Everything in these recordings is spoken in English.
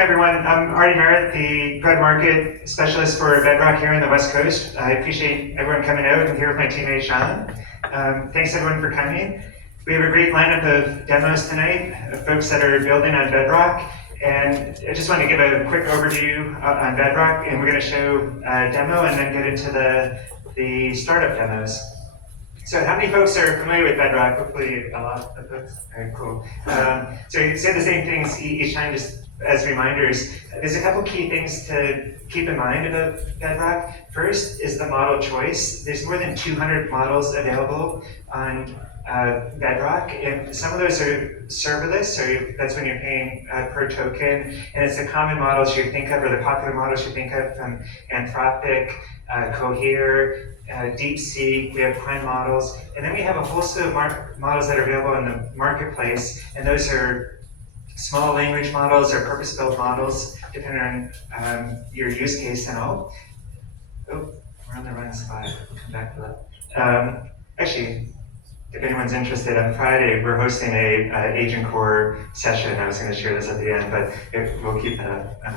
welcome everyone. I'm Artie Merritt, the go-to-market specialist for Bedrock here on the West Coast. I appreciate everyone coming out. I'm here with my teammate Sean. Thanks everyone for coming. We have a great lineup of demos tonight, of folks that are building on Bedrock. And I just want to give a quick overview on Bedrock, and we're going to show a demo and then get into the startup demos. So how many folks are familiar with Bedrock? Hopefully a lot of folks. All right, cool. So you say the same things each time just as reminders. There's a couple key things to keep in mind about Bedrock. First is the model choice. There's more than 200 models available on Bedrock, and some of those are serverless, so that's when you're paying per token, and it's the common models you think of, or the popular models you think of from Anthropic, Cohere, DeepSeek, we have Quinn models, and then we have a whole slew of models that are available in the marketplace, and those are small language models or purpose-built models, depending on your use case and all. Oh, we're on the wrong slide. We'll come back to that. Actually, if anyone's interested, on Friday we're hosting a Agent Core session. I was going to share this at the end, but we'll keep that up.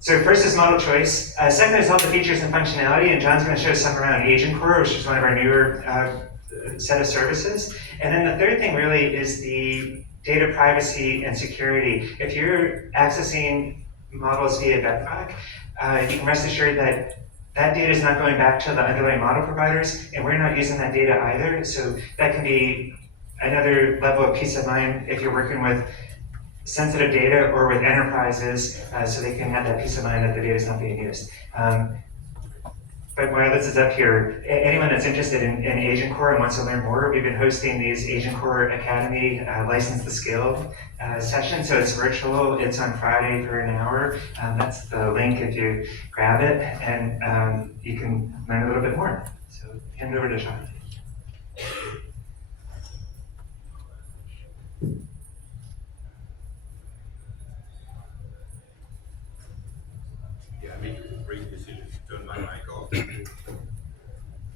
So first is model choice. Second is all the features and functionality, and John's going to show some around Agent Core, which is one of our newer set of services. And then the third thing really is the data privacy and security. If you're accessing models via Bedrock, you can rest assured that that data is not going back to the underlying model providers, and we're not using that data either. So that can be another level of peace of mind if you're working with sensitive data or with enterprises, so they can have that peace of mind that the data is not being used. But while this is up here, anyone that's interested in Agent Core and wants to learn more, we've been hosting these Agent Core Academy License to Scale sessions. So it's virtual, it's on Friday for an hour. That's the link if you grab it, and you can learn a little bit more. So hand it over to Sean. Yeah, I made a great decision to turn my mic off.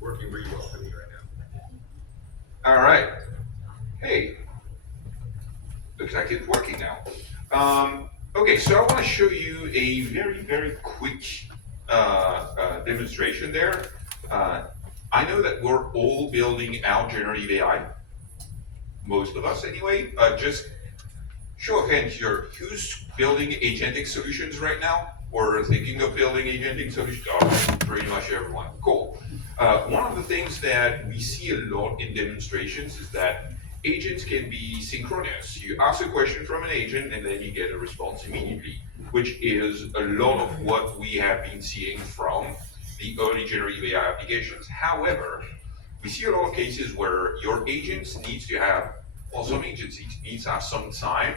Working really well for me right now. All right. Hey, looks like it's working now. Okay, so I want to show you a very quick demonstration there. I know that we're all building out generative AI, most of us anyway. Just show of hands here, who's building agentic solutions right now? Or thinking of building agentic solutions? Oh, pretty much everyone. Cool. One of the things that we see a lot in demonstrations is that agents can be synchronous. You ask a question from an agent and then you get a response immediately, which is a lot of what we have been seeing from the early generative AI applications. However, we see a lot of cases where your agents needs to have, well, some agents needs to have some time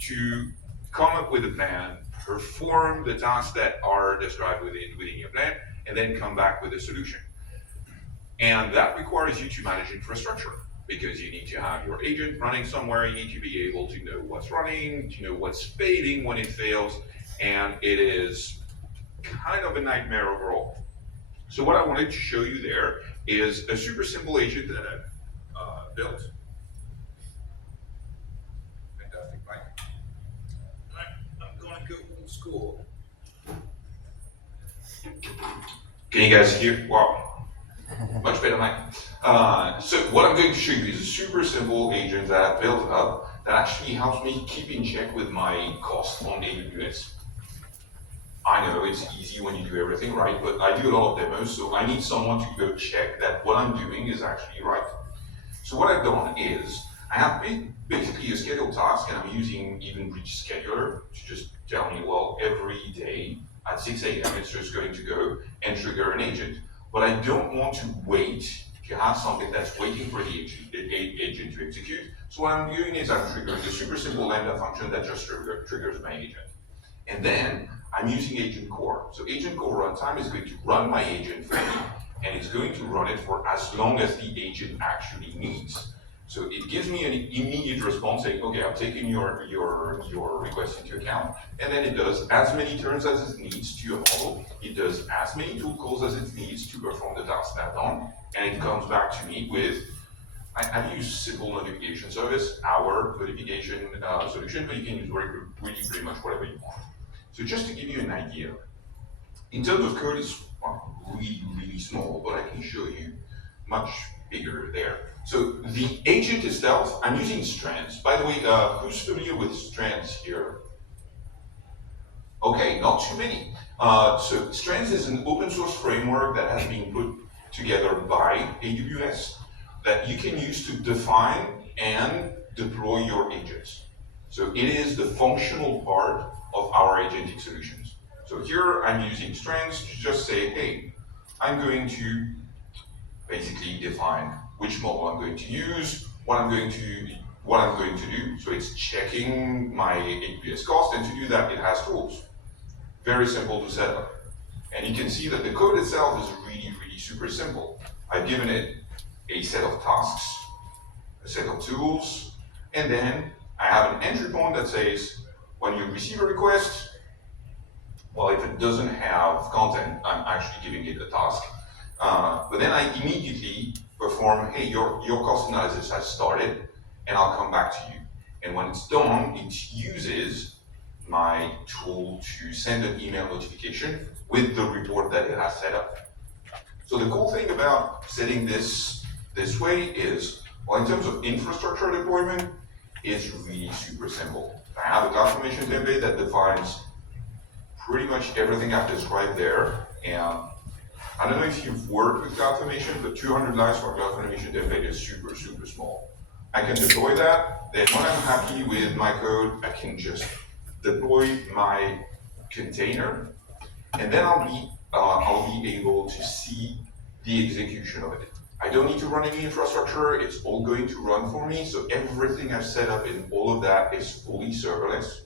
to come up with a plan, perform the tasks that are described within your plan, and then come back with a solution. And that requires you to manage infrastructure, because you need to have your agent running somewhere, you need to be able to know what's running, to know what's failing when it fails, and it is kind of a nightmare overall. So what I wanted to show you there is a super simple agent that I've built. Fantastic, Mike. I'm going to go old school. Can you guys hear? Wow. Much better, Mike. So what I'm going to show you is a super simple agent that I've built up that actually helps me keep in check with my cost on AWS. I know it's easy when you do everything right, but I do a lot of demos, so I need someone to go check that what I'm doing is actually right. So what I've done is, I have basically a scheduled task, and I'm using Even Reach Scheduler to just tell me, well, every day at 6 a.m. it's just going to go and trigger an agent. But I don't want to wait to have something that's waiting for the agent to execute. So what I'm doing is I'm triggering a super simple Lambda function that just triggers my agent. And then I'm using Agent Core. So Agent Core runtime is going to run my agent for me, and it's going to run it for as long as the agent actually needs. So it gives me an immediate response saying, okay, I've taken your request into account, and then it does as many turns as it needs to a model. It does as many tool calls as it needs to perform the task that done, and it comes back to me with I use Sybill notification service, our notification solution, but you can use really pretty much whatever you want. So just to give you an idea, in terms of code, it's really small, but I can show you much bigger there. So the agent itself, I'm using strands. By the way, who's familiar with strands here? Okay, not too many. So strands is an open source framework that has been put together by AWS that you can use to define and deploy your agents. So it is the functional part of our agentic solutions. So here I'm using strands to just say, hey, I'm going to basically define which model I'm going to use, what I'm going to do. So it's checking my AWS cost, and to do that, it has tools. Very simple to set up. And you can see that the code itself is really super simple. I've given it a set of tasks, a set of tools, and then I have an entry point that says, when you receive a request, well, if it doesn't have content, I'm actually giving it a task. But then I immediately perform, hey, your cost analysis has started, and I'll come back to you. And when it's done, it uses my tool to send an email notification with the report that it has set up. So the cool thing about setting this way is, well, in terms of infrastructure deployment, it's really super simple. I have a CloudFormation template that defines pretty much everything I've described there. And I don't know if you've worked with CloudFormation, but 200 lines for a CloudFormation template is super small. I can deploy that. Then when I'm happy with my code, I can just deploy my container, and then I'll be able to see the execution of it. I don't need to run any infrastructure, it's all going to run for me, so everything I've set up in all of that is fully serverless.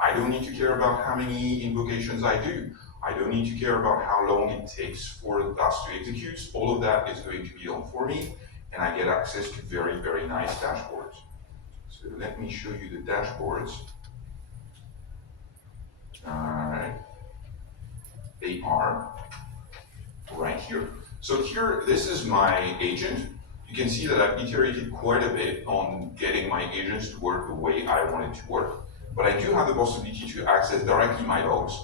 I don't need to care about how many invocations I do. I don't need to care about how long it takes for the task to execute. All of that is going to be done for me, and I get access to very nice dashboards. So let me show you the dashboards. Alright, they are right here. So here, this is my agent. You can see that I've iterated quite a bit on getting my agents to work the way I want it to work. But I do have the possibility to access directly my logs.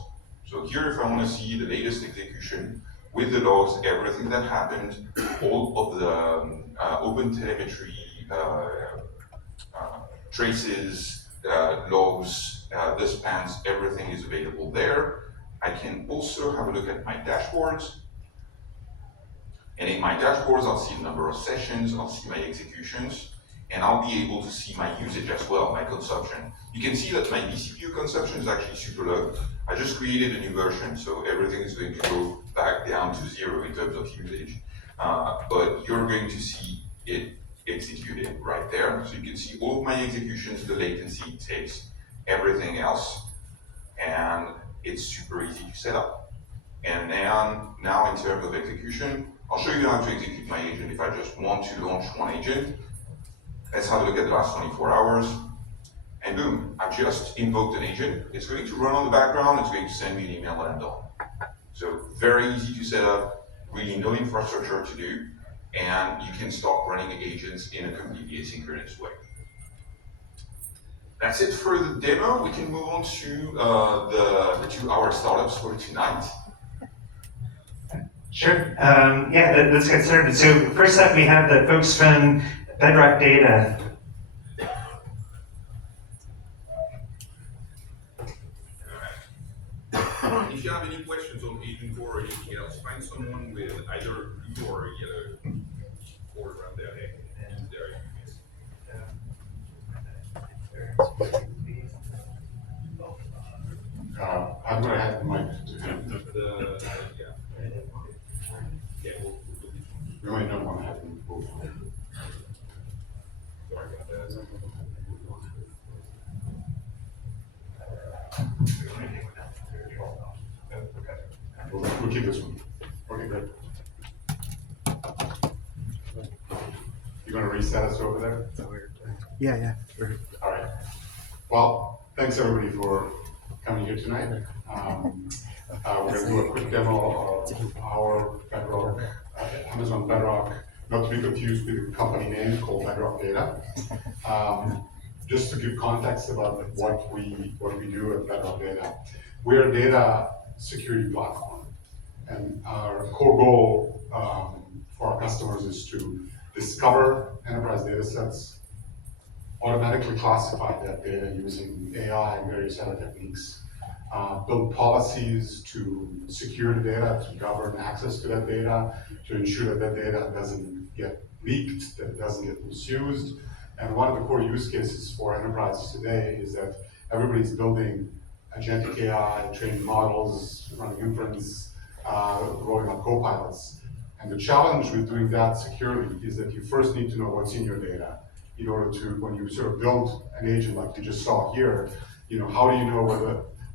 So here, if I want to see the latest execution with the logs, everything that happened, all of the open telemetry traces, logs, the spans, everything is available there. I can also have a look at my dashboards. And in my dashboards, I'll see the number of sessions, I'll see my executions, and I'll be able to see my usage as well, my consumption. You can see that my vCPU consumption is actually super low. I just created a new version, so everything is going to go back down to 0 in terms of usage. But you're going to see it executed right there. So you can see all of my executions, the latency it takes, everything else, and it's super easy to set up. And then, now in terms of execution, I'll show you how to execute my agent if I just want to launch one agent. Let's have a look at the last 24 hours. And boom, I've just invoked an agent. It's going to run on the background, it's going to send me an email that I'm done. So very easy to set up, really no infrastructure to do, and you can start running agents in a completely asynchronous way. That's it for the demo. We can move on to the 2-hour startups for tonight. Sure. Yeah, let's get started. So first up, we have the folks from BedrockData. If you have any questions on Agent Core or anything else, find someone with either blue or yellow cord around their head and their I'm gonna have the mic to him. We only don't want to have them both. Sorry about that. We'll keep this one. Okay, great. You gonna reset us over there? Yeah. All right. Well, thanks everybody for coming here tonight. We're gonna do a quick demo of our Bedrock, Amazon Bedrock not to be confused with the company name called BedrockData. Just to give context about what we do at BedrockData, we're a data security platform, and our core goal for our customers is to discover enterprise data sets, automatically classify that data using AI and various other techniques, build policies to secure the data, to govern access to that data, to ensure that that data doesn't get leaked, that it doesn't get misused. And one of the core use cases for enterprises today is that everybody's building agentic AI, training models, running inference, rolling out copilots. And the challenge with doing that securely is that you first need to know what's in your data in order to, when you sort of build an agent like you just saw here, how do you know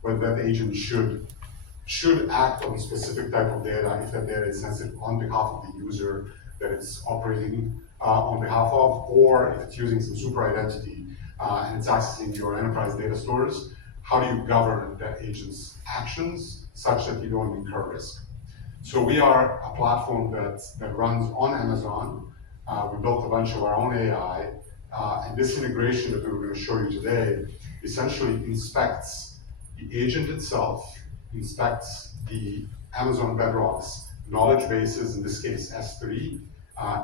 whether that agent should act on a specific type of data if that data is sensitive on behalf of the user that it's operating on behalf of, or if it's using some super identity and it's accessing your enterprise data stores, how do you govern that agent's actions such that you don't incur risk? So we are a platform that runs on Amazon. We built a bunch of our own AI, and this integration that we were going to show you today essentially inspects the agent itself, inspects the Amazon Bedrock's knowledge bases, in this case S3,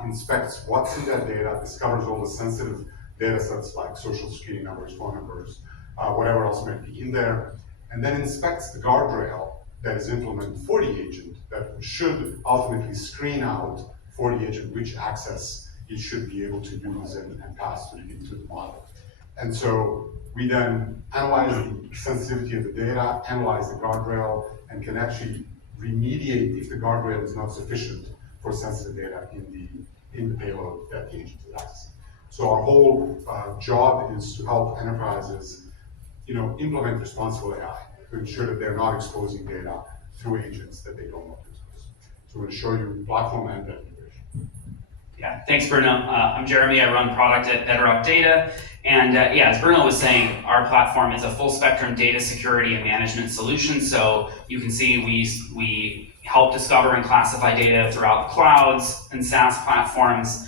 inspects what's in that data, discovers all the sensitive data sets like social security numbers, phone numbers, whatever else might be in there, and then inspects the guardrail that is implemented for the agent that should ultimately screen out for the agent which access it should be able to use and pass into the model. And so we then analyze the sensitivity of the data, analyze the guardrail, and can actually remediate if the guardrail is not sufficient for sensitive data in the payload that the agent is accessing. So our whole job is to help enterprises, implement responsible AI to ensure that they're not exposing data through agents that they don't want to expose. So we're going to show you platform and that integration. Yeah, thanks, Bruno. I'm Jeremy. I run product at BedrockData. And as Bruno was saying, our platform is a full spectrum data security and management solution. So you can see we help discover and classify data throughout clouds and SaaS platforms.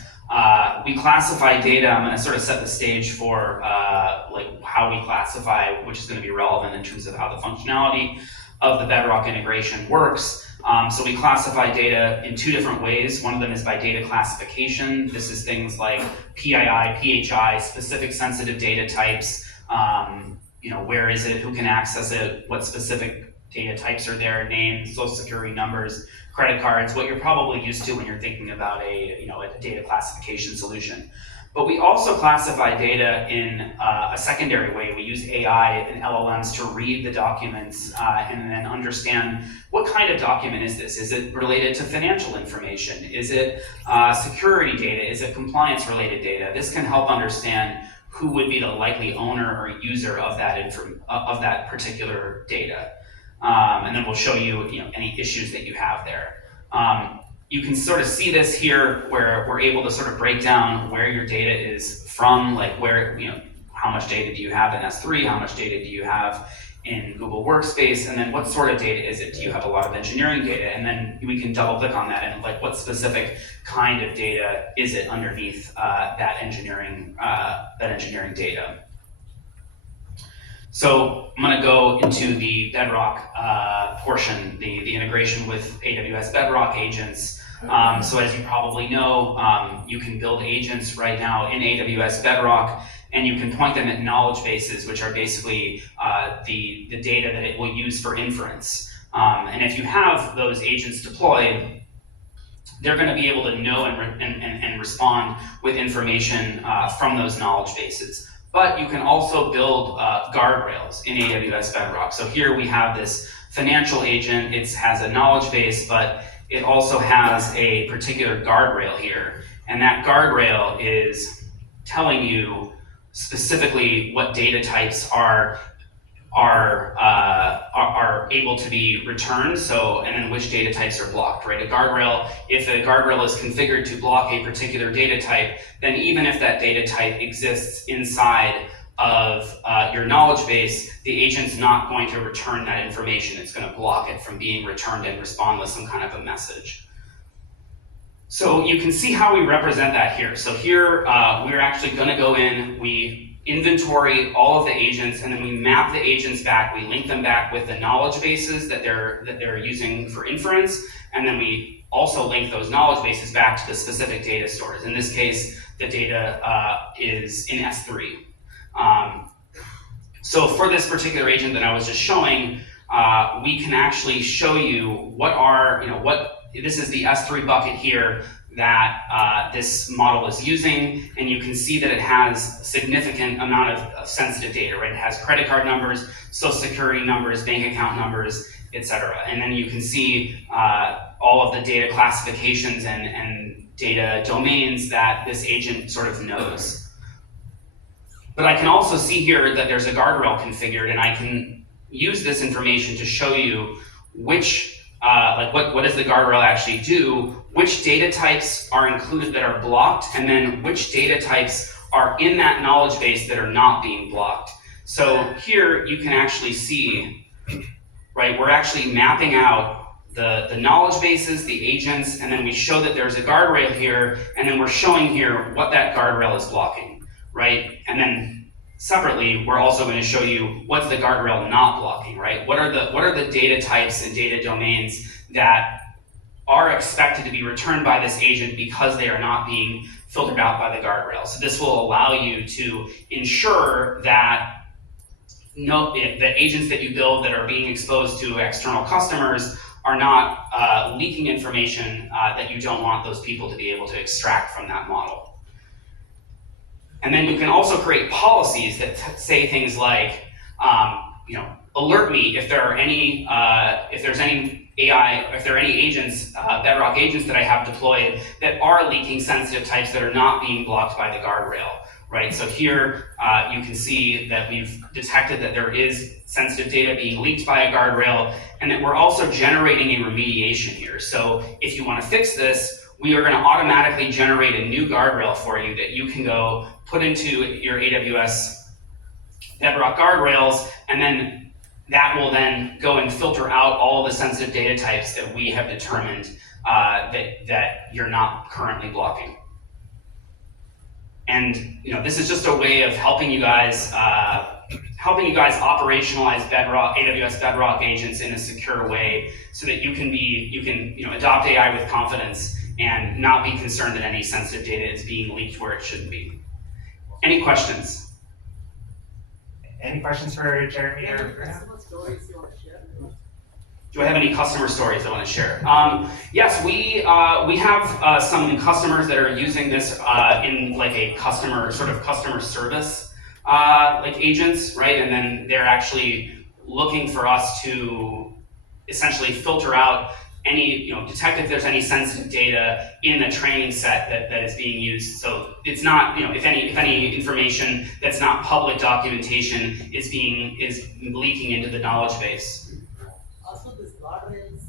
We classify data. I'm going to sort of set the stage for how we classify, which is going to be relevant in terms of how the functionality of the Bedrock integration works. So we classify data in two different ways. One of them is by data classification. This is things like PII, PHI, specific sensitive data types. Where is it? Who can access it? What specific data types are there? Names, social security numbers, credit cards. What you're probably used to when you're thinking about a data classification solution. But we also classify data in a secondary way. We use AI and LLMs to read the documents and then understand what kind of document is this? Is it related to financial information? Is it security data? Is it compliance related data? This can help understand who would be the likely owner or user of that particular data. And then we'll show you, any issues that you have there. You can sort of see this here where we're able to sort of break down where your data is from, like where, how much data do you have in S3, how much data do you have in Google Workspace, and then what sort of data is it? Do you have a lot of engineering data? And then we can double click on that and what specific kind of data is it underneath that engineering data. So I'm going to go into the Bedrock portion, the integration with AWS Bedrock agents. So as you probably know, you can build agents right now in AWS Bedrock, and you can point them at knowledge bases, which are basically the data that it will use for inference. And if you have those agents deployed, they're going to be able to know and respond with information from those knowledge bases. But you can also build guardrails in AWS Bedrock. So here we have this financial agent. It has a knowledge base, but it also has a particular guardrail here. And that guardrail is telling you specifically what data types are able to be returned, and then which data types are blocked, right? A guardrail, if a guardrail is configured to block a particular data type, then even if that data type exists inside of your knowledge base, the agent's not going to return that information. It's going to block it from being returned and respond with some kind of a message. So you can see how we represent that here. So here, we're actually gonna go in, we inventory all of the agents, and then we map the agents back, we link them back with the knowledge bases that they're using for inference, and then we also link those knowledge bases back to the specific data stores. In this case, the data is in S3. So for this particular agent that I was just showing, we can actually show you what are, this is the S3 bucket here that this model is using, and you can see that it has a significant amount of sensitive data, right? It has credit card numbers, social security numbers, bank account numbers, etc. And then you can see all of the data classifications and data domains that this agent sort of knows. But I can also see here that there's a guardrail configured, and I can use this information to show you which, what does the guardrail actually do, which data types are included that are blocked, and then which data types are in that knowledge base that are not being blocked. So here you can actually see, right, we're actually mapping out the knowledge bases, the agents, and then we show that there's a guardrail here, and then we're showing here what that guardrail is blocking, right? And then separately, we're also going to show you what's the guardrail not blocking, right? What are the data types and data domains that are expected to be returned by this agent because they are not being filtered out by the guardrail. So this will allow you to ensure that the agents that you build that are being exposed to external customers are not leaking information that you don't want those people to be able to extract from that model. And then you can also create policies that say things like, alert me if there are any, if there are any agents, Bedrock agents that I have deployed that are leaking sensitive types that are not being blocked by the guardrail, right? So here you can see that we've detected that there is sensitive data being leaked by a guardrail, and that we're also generating a remediation here. So if you want to fix this, we are going to automatically generate a new guardrail for you that you can go put into your AWS Bedrock guardrails, and then that will then go and filter out all the sensitive data types that we have determined that you're not currently blocking. And this is just a way of helping you guys operationalize Bedrock, AWS Bedrock agents in a secure way, so that you can adopt AI with confidence and not be concerned that any sensitive data is being leaked where it shouldn't be. Any questions? Any questions for Jeremy or Bruno? Customer stories you want to share? Do I have any customer stories I want to share? Yes, we have some customers that are using this in like a customer service like agents, right? And then they're actually looking for us to essentially filter out any, detect if there's any sensitive data in the training set that is being used. So it's not, if any information that's not public documentation is leaking into the knowledge base. Also, this guardrails,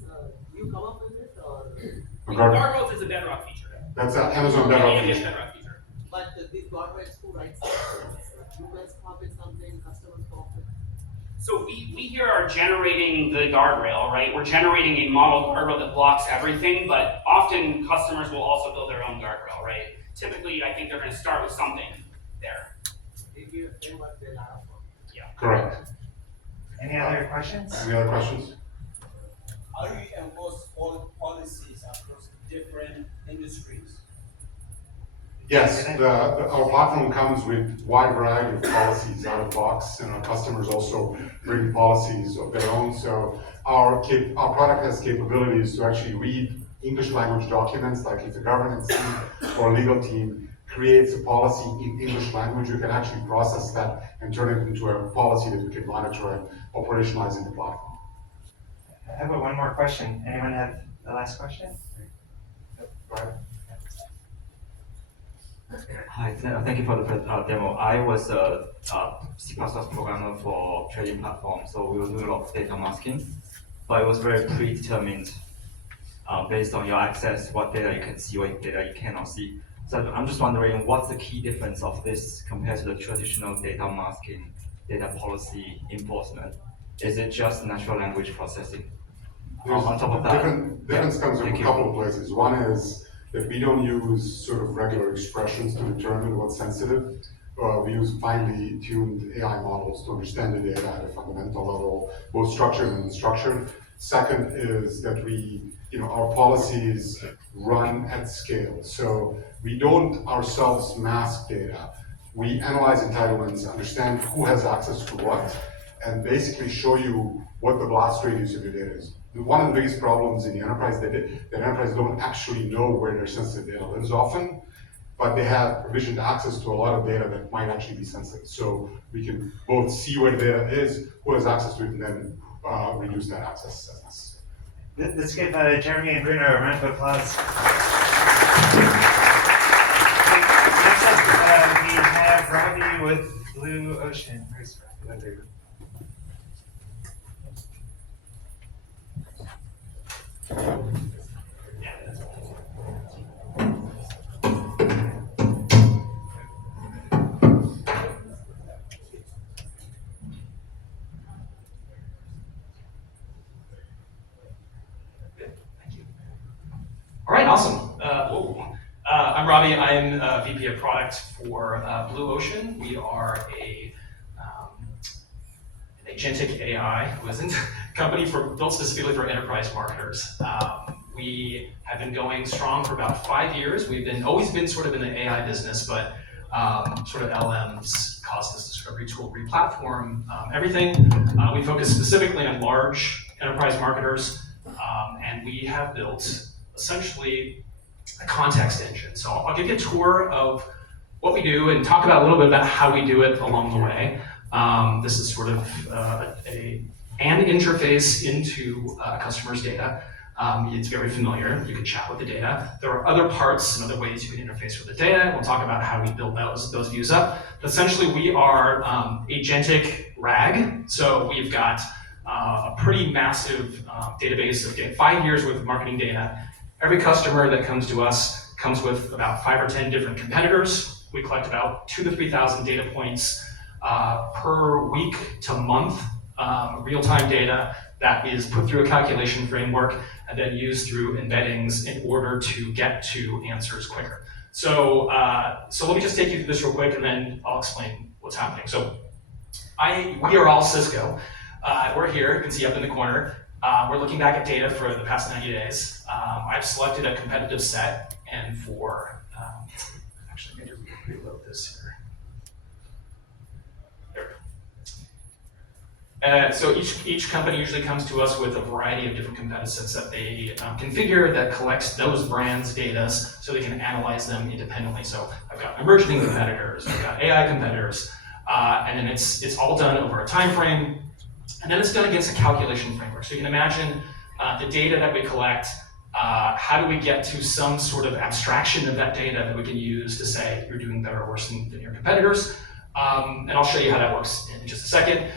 you come up with it, or Guardrails is a Bedrock feature. That's an Amazon Bedrock AWS feature. Bedrock feature. but these guardrails, who writes it? You guys come up with something, customers come up with. So we here are generating the guardrail, right? We're generating a model guardrail that blocks everything, but often customers will also build their own guardrail, right? Typically, I think they're going to start with something there. They give a framework, they learn from. Correct. Any other questions? Any other questions? How do you enforce all policies across different industries? Yes, our platform comes with wide variety of policies out of the box, and our customers also bring policies of their own. So our product has capabilities to actually read English language documents, like if the governance team or legal team creates a policy in English language, you can actually process that and turn it into a policy that we can monitor and operationalize in the platform. I have one more question. Anyone have the last question? Go ahead. Hi, thank you for the demo. I was a C++ programmer for trading platform, so we were doing a lot of data masking, but it was very predetermined based on your access, what data you can see, what data you cannot see. So I'm just wondering, what's the key difference of this compared to the traditional data masking, data policy enforcement? Is it just natural language processing? On top of that, Difference comes from a couple of places. One is that we don't use sort of regular expressions to determine what's sensitive. We use finely tuned AI models to understand the data at a fundamental level, both structured and unstructured. Second is that our policies run at scale. So we don't ourselves mask data. We analyze entitlements, understand who has access to what, and basically show you what the blast radius of your data is. One of the biggest problems in the enterprise that enterprise don't actually know where their sensitive data lives often, but they have provisioned access to a lot of data that might actually be sensitive. So we can both see where the data is, who has access to it, and then reduce that access as necessary. Let's give Jeremy and Bruno a round of applause. Next up, we have Robbie with BlueOcean. Where's Robbie? There you go. All right, awesome. I'm Robbie. I'm VP of Product for BlueOcean. We are an agentic AI company built specifically for enterprise marketers. We have been going strong for about 5 years. We've always been sort of in the AI business, but sort of LMs, cost discovery tool, re-platform, everything. We focus specifically on large enterprise marketers, and we have built essentially a context engine. So I'll give you a tour of what we do and talk about a little bit about how we do it along the way. This is sort of an interface into a customer's data. It's very familiar. You can chat with the data. There are other parts and other ways you can interface with the data. We'll talk about how we build those views up. But essentially, we are agentic RAG. So we've got a pretty massive database of data, 5 years worth of marketing data. Every customer that comes to us comes with about 5 or 10 different competitors. We collect about 2,000 to 3,000 data points per week to month, real-time data that is put through a calculation framework and then used through embeddings in order to get to answers quicker. So let me just take you through this real quick, and then I'll explain what's happening. So we are all Cisco. We're here, you can see up in the corner. We're looking back at data for the past 90 days. I've selected a competitive set, and for, actually, I need to reload this here. There. So each company usually comes to us with a variety of different competitive sets that they configure that collects those brands' data so they can analyze them independently. So I've got emerging competitors, I've got AI competitors, and then it's all done over a time frame. And then it's done against a calculation framework. So you can imagine the data that we collect, how do we get to some sort of abstraction of that data that we can use to say you're doing better or worse than your competitors. And I'll show you how that works in just a second.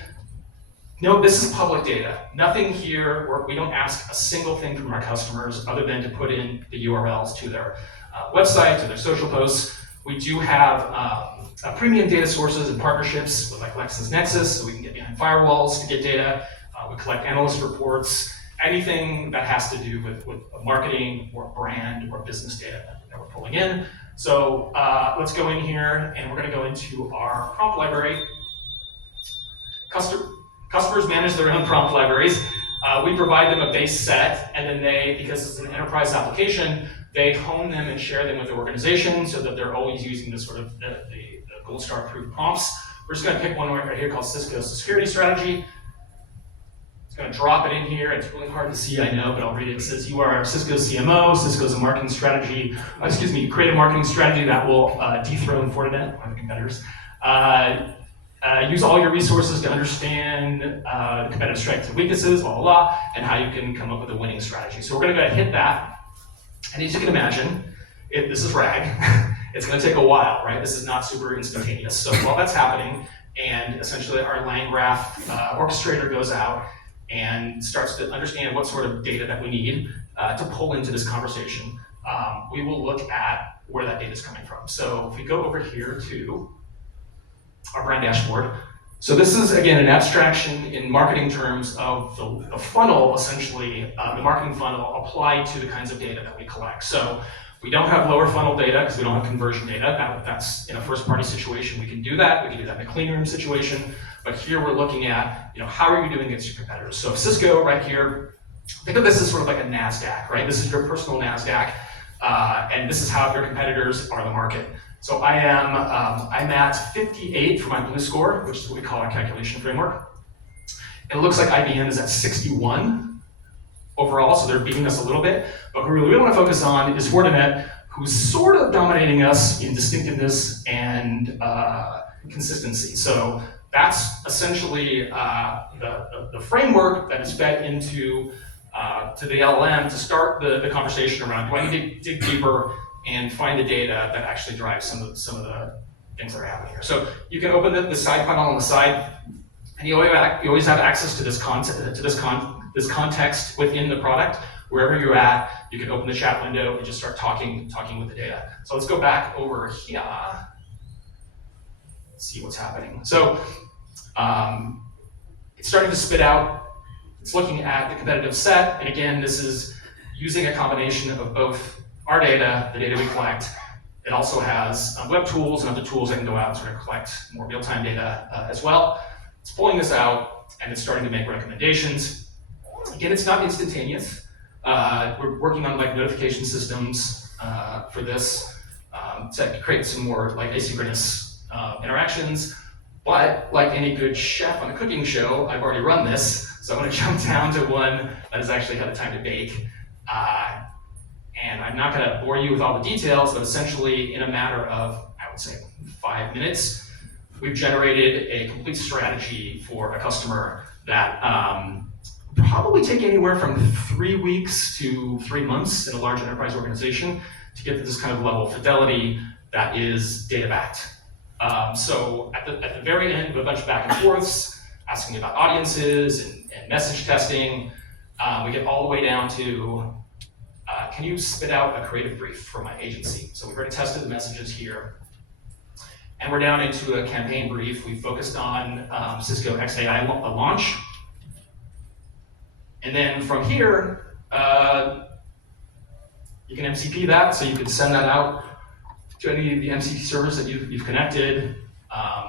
Note, this is public data. Nothing here, we don't ask a single thing from our customers other than to put in the URLs to their website, to their social posts. We do have premium data sources and partnerships with like LexisNexis, so we can get behind firewalls to get data. We collect analyst reports, anything that has to do with marketing or brand or business data that we're pulling in. So let's go in here, and we're going to go into our prompt library. Customers manage their own prompt libraries. We provide them a base set, and then because it's an enterprise application, they hone them and share them with their organization so that they're always using the sort of the gold star approved prompts. We're just going to pick one right here called Cisco's security strategy. It's going to drop it in here. It's really hard to see, I know, but I'll read it. It says, you are Cisco's CMO. Cisco's a marketing strategy, create a marketing strategy that will dethrone Fortinet, one of the competitors. Use all your resources to understand the competitive strengths and weaknesses, blah, blah, blah, and how you can come up with a winning strategy. So we're going to go ahead and hit that. And as you can imagine, this is RAG. It's going to take a while, right? This is not super instantaneous. So while that's happening, and essentially our LangGraph orchestrator goes out and starts to understand what sort of data that we need to pull into this conversation, we will look at where that data is coming from. So if we go over here to our brand dashboard, so this is, again, an abstraction in marketing terms of the funnel, essentially, the marketing funnel applied to the kinds of data that we collect. So We don't have lower funnel data because we don't have conversion data. That's in a first party situation, we can do that. We can do that in a clean room situation. But here we're looking at, how are you doing against your competitors? So Cisco right here, think of this as sort of like a NASDAQ, right? This is your personal NASDAQ, and this is how your competitors are in the market. So I'm at 58 for my blue score, which is what we call our calculation framework. It looks like IBM is at 61 overall, so they're beating us a little bit. But what we really want to focus on is Fortinet, who's sort of dominating us in distinctiveness and consistency. So that's essentially the framework that is fed into to the LLM to start the conversation around, do I need to dig deeper and find the data that actually drives some of the things that are happening here. So you can open the side panel on the side, and you always have access to this context within the product. Wherever you're at, you can open the chat window and just start talking with the data. So let's go back over here. See what's happening. So it's starting to spit out. It's looking at the competitive set, and again, this is using a combination of both our data, the data we collect. It also has web tools and other tools that can go out and sort of collect more real-time data as well. It's pulling this out, and it's starting to make recommendations. Again, it's not instantaneous. We're working on like notification systems for this to create some more like asynchronous interactions. But like any good chef on a cooking show, I've already run this, so I'm going to jump down to one that has actually had the time to bake. And I'm not going to bore you with all the details, but essentially in a matter of, I would say, 5 minutes, we've generated a complete strategy for a customer that probably take anywhere from 3 weeks to 3 months in a large enterprise organization to get to this kind of level of fidelity that is data-backed. So at the very end, a bunch of back and forths, asking about audiences and message testing. We get all the way down to, can you spit out a creative brief for my agency? So we've already tested the messages here. And we're down into a campaign brief. We focused on Cisco XAI launch. And then from here, you can MCP that, so you can send that out to any of the MCP servers that you've connected.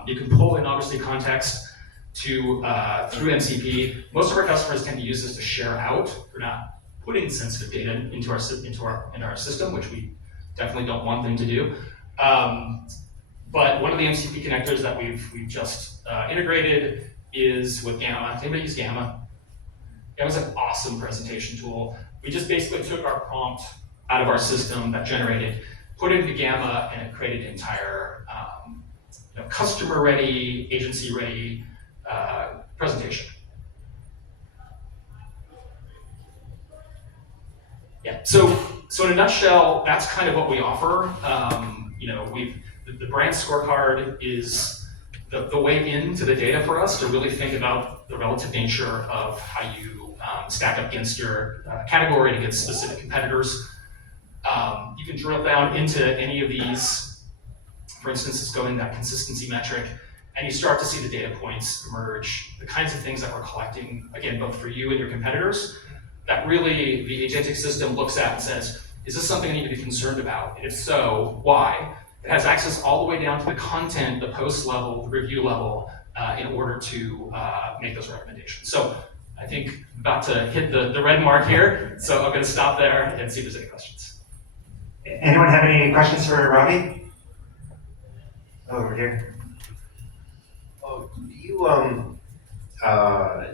You can pull in, obviously, context through MCP. Most of our customers tend to use this to share out. We're not putting sensitive data into our system, which we definitely don't want them to do. But one of the MCP connectors that we've just integrated is with Gamma. Does anybody use Gamma? Gamma's an awesome presentation tool. We just basically took our prompt out of our system that generated, put it into Gamma, and it created an entire customer-ready, agency-ready presentation. Yeah. So in a nutshell, that's kind of what we offer. The brand scorecard is the way into the data for us to really think about the relative nature of how you stack up against your category and against specific competitors. You can drill down into any of these. For instance, let's go in that consistency metric, and you start to see the data points emerge, the kinds of things that we're collecting, again, both for you and your competitors, that really the agentic system looks at and says, is this something I need to be concerned about? And if so, why? It has access all the way down to the content, the post level, the review level, in order to make those recommendations. So I think I'm about to hit the red mark here, so I'm going to stop there and see if there's any questions. Anyone have any questions for Robbie? Over here. Oh, do you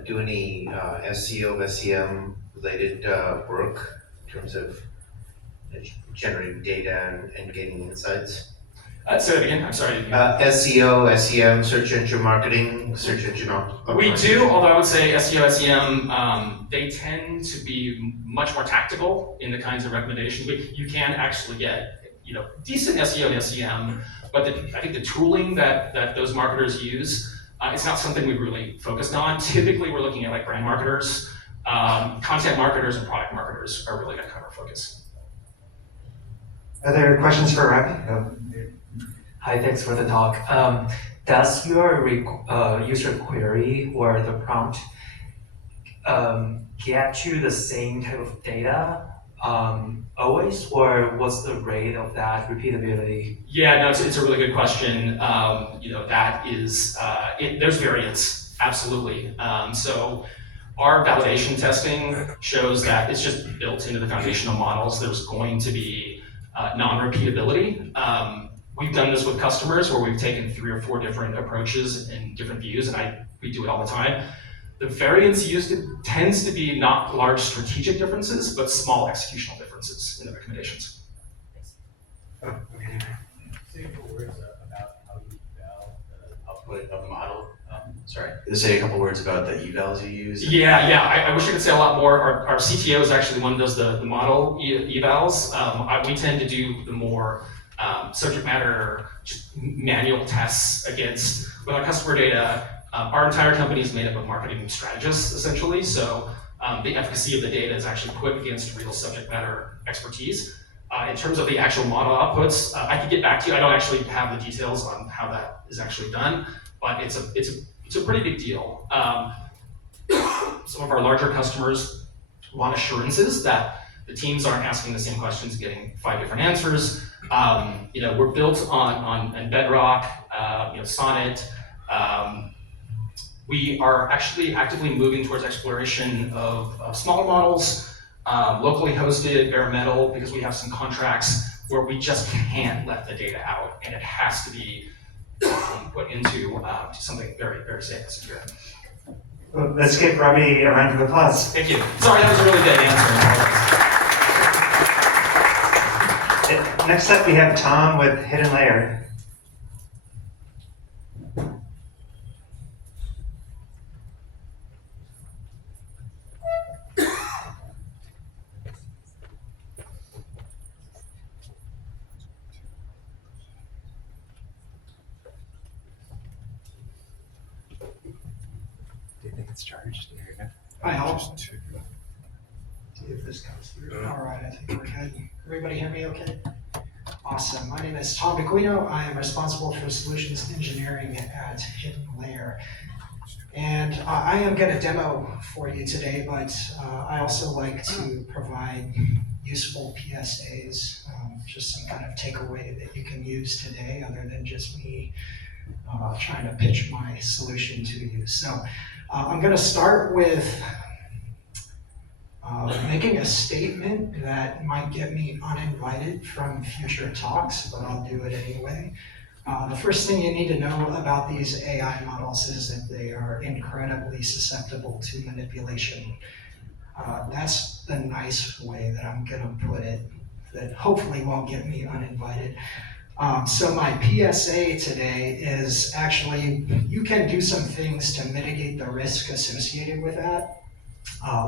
do any SEO, SEM related work in terms of generating data and gaining insights? Say that again, I'm sorry. SEO, SEM, search engine marketing, search engine optimization. We do, although I would say SEO, SEM, they tend to be much more tactical in the kinds of recommendations. You can actually get decent SEO and SEM, but I think the tooling that those marketers use, it's not something we've really focused on. Typically, we're looking at like brand marketers, content marketers, and product marketers are really going to cover focus. Other questions for Robbie? Oh. Hi, thanks for the talk. Does your user query or the prompt get you the same type of data always, or what's the rate of that repeatability? Yeah, no, it's a really good question. That is, there's variance, absolutely. So our validation testing shows that it's just built into the foundational models. There's going to be non-repeatability. We've done this with customers where we've taken 3 or 4 different approaches and different views, and we do it all the time. The variance used tends to be not large strategic differences, but small executional differences in the recommendations. Say a couple words about how you eval the output of the model. Say a couple words about the evals you use. Yeah. I wish I could say a lot more. Our CTO is actually the one who does the model evals. We tend to do the more subject matter just manual tests against with our customer data. Our entire company is made up of marketing strategists, essentially. So the efficacy of the data is actually put against real subject matter expertise. In terms of the actual model outputs, I could get back to you. I don't actually have the details on how that is actually done, but it's a pretty big deal. Some of our larger customers want assurances that the teams aren't asking the same questions, getting 5 different answers. We're built on Bedrock, Sonnet. We are actually actively moving towards exploration of smaller models, locally hosted, bare metal, because we have some contracts where we just can't let the data out, and it has to be put into something very, very safe and secure. Well, let's give Robbie a round of applause. Thank you. Sorry, that was a really dead answer. Next up, we have Tom with HiddenLayer. Do you think it's charged? Hi, all. See if this comes through. All right, I think we're good. Everybody hear me okay? Awesome. My name is Tom Bequino. I am responsible for solutions engineering at HiddenLayer. And I am going to demo for you today, but I also like to provide useful PSAs, just some kind of takeaway that you can use today other than just me trying to pitch my solution to you. So I'm going to start with making a statement that might get me uninvited from future talks, but I'll do it anyway. The first thing you need to know about these AI models is that they are incredibly susceptible to manipulation. That's the nice way that I'm going to put it, that hopefully won't get me uninvited. So my PSA today is actually, you can do some things to mitigate the risk associated with that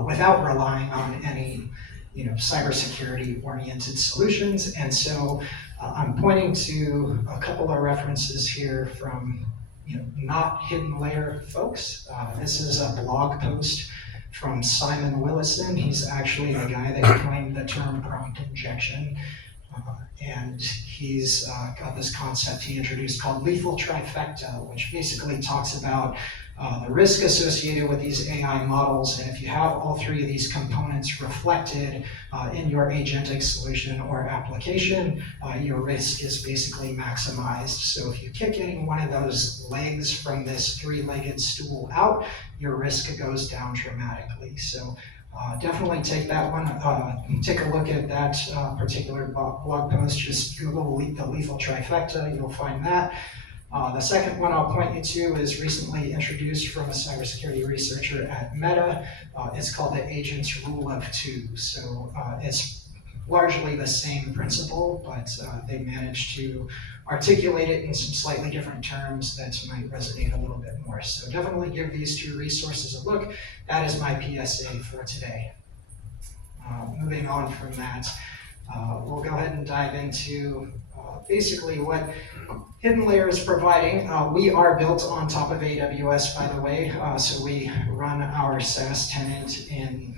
without relying on any cybersecurity oriented solutions. And so I'm pointing to a couple of references here from not HiddenLayer folks. This is a blog post from Simon Willison. He's actually the guy that coined the term prompt injection. And he's got this concept he introduced called lethal trifecta, which basically talks about the risk associated with these AI models. And if you have all 3 of these components reflected in your agentic solution or application, your risk is basically maximized. So if you kick any one of those legs from this 3-legged stool out, your risk goes down dramatically. So definitely take that one, take a look at that particular blog post. Just Google the lethal trifecta, you'll find that. The second one I'll point you to is recently introduced from a cybersecurity researcher at Meta. It's called the Agent's Rule of 2. So it's largely the same principle, but they managed to articulate it in some slightly different terms that might resonate a little bit more. So definitely give these 2 resources a look. That is my PSA for today. Moving on from that, we'll go ahead and dive into basically what HiddenLayer is providing. We are built on top of AWS, by the way, so we run our SaaS tenant in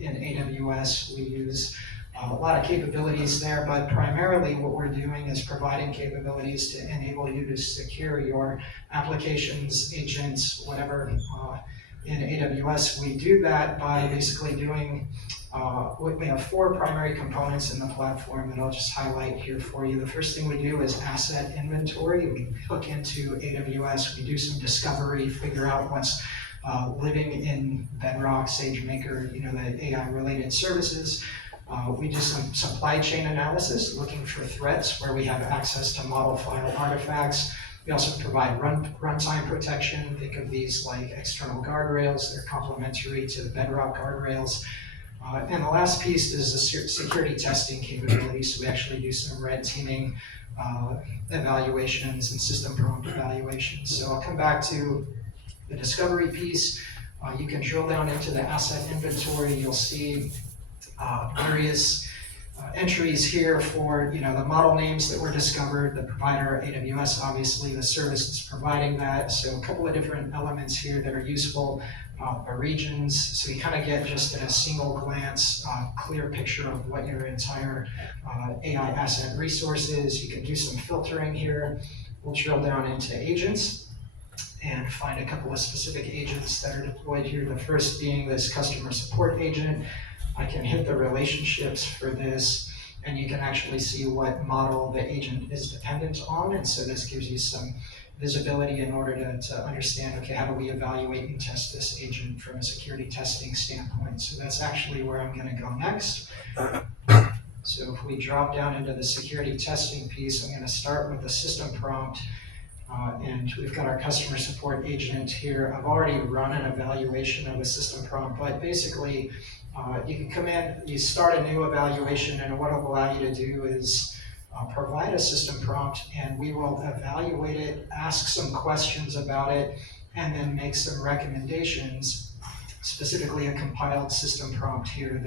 AWS. We use a lot of capabilities there, but primarily what we're doing is providing capabilities to enable you to secure your applications, agents, whatever in AWS. We do that by basically doing We have 4 primary components in the platform that I'll just highlight here for you. The first thing we do is asset inventory. We hook into AWS, we do some discovery, figure out what's living in Bedrock, SageMaker, the AI-related services. We do some supply chain analysis, looking for threats where we have access to model file artifacts. We also provide runtime protection. Think of these like external guardrails. They're complementary to the Bedrock guardrails. And the last piece is the security testing capability. So we actually do some red teaming evaluations and system prompt evaluations. So I'll come back to the discovery piece. You can drill down into the asset inventory. You'll see various entries here for the model names that were discovered, the provider, AWS, obviously the service is providing that. So a couple of different elements here that are useful. The regions, so you kind of get just in a single glance clear picture of what your entire AI asset resource is. You can do some filtering here. We'll drill down into agents and find a couple of specific agents that are deployed here. The first being this customer support agent. I can hit the relationships for this, and you can actually see what model the agent is dependent on. And so this gives you some visibility in order to understand, okay, how do we evaluate and test this agent from a security testing standpoint? So that's actually where I'm going to go next. So if we drop down into the security testing piece, I'm going to start with the system prompt. And we've got our customer support agent here. I've already run an evaluation of a system prompt, but basically you can come in, you start a new evaluation, and what it'll allow you to do is provide a system prompt, and we will evaluate it, ask some questions about it, and then make some recommendations, specifically a compiled system prompt here.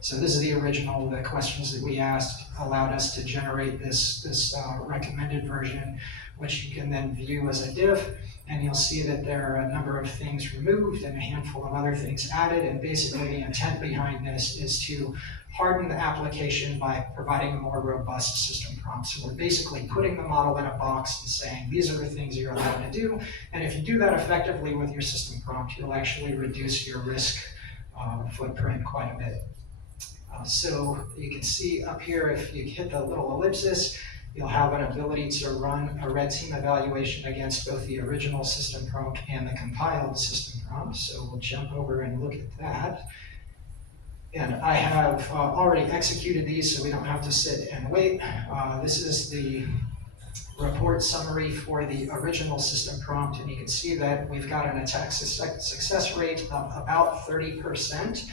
So this is the original. The questions that we asked allowed us to generate this recommended version, which you can then view as a diff, and you'll see that there are a number of things removed and a handful of other things added, and basically the intent behind this is to harden the application by providing a more robust system prompt. So we're basically putting the model in a box and saying, these are the things you're allowed to do, and if you do that effectively with your system prompt, you'll actually reduce your risk footprint quite a bit. So you can see up here, if you hit the little ellipsis, you'll have an ability to run a red team evaluation against both the original system prompt and the compiled system prompt. So we'll jump over and look at that. And I have already executed these, so we don't have to sit and wait. This is the report summary for the original system prompt, and you can see that we've got an attack success rate of about 30%.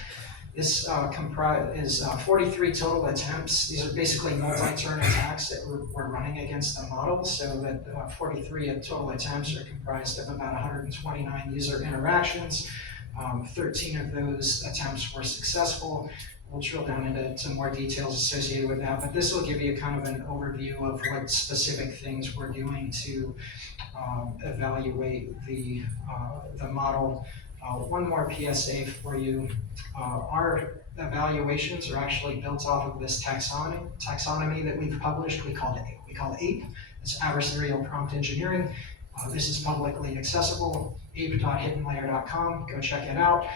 This is 43 total attempts. These are basically multi-turn attacks that we're running against the model, so that 43 total attempts are comprised of about 129 user interactions. 13 of those attempts were successful. We'll drill down into more details associated with that, but this will give you kind of an overview of what specific things we're doing to evaluate the model. One more PSA for you. Our evaluations are actually built off of this taxonomy that we've published. We call APE. It's adversarial prompt engineering. This is publicly accessible, ape.hiddenlayer.com. Go check it out.